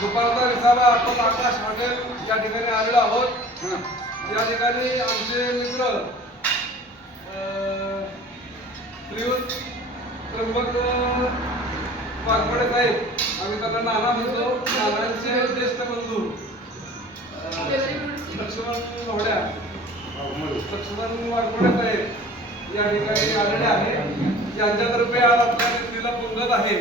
दुपारचा विसावा आपण आकाश हॉटेल या ठिकाणी आलेलो आहोत. या ठिकाणी आमचे मित्र श्रीयुत त्र्यंबक वाघमोडे साहेब, आम्ही त्यांना नाना म्हणतो, नानांचे ज्येष्ठ बंधू लक्ष्मण वाघमोडे साहेब या ठिकाणी आलेले आहे. यांच्यातर्फे आज आपल्या तिला पंगत आहे.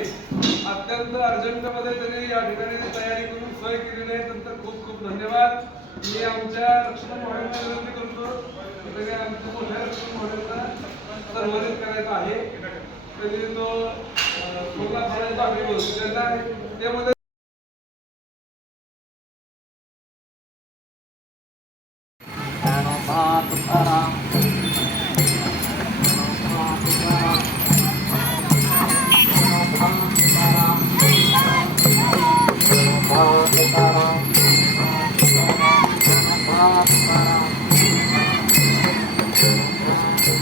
अत्यंत अर्जंटमध्ये त्यांनी या ठिकाणी तयारी करून सोय केलेली आहे. नंतर खूप खूप धन्यवाद. मी आमच्या रक्षण मॉडेलला विनंती करतो की त्यांनी आमच्या मोठ्या रक्षण मॉडेलला सन्मानित करायचा आहे. त्यांनी तो पूर्ण फळाचा आम्ही त्यांना त्यामध्ये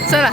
चला.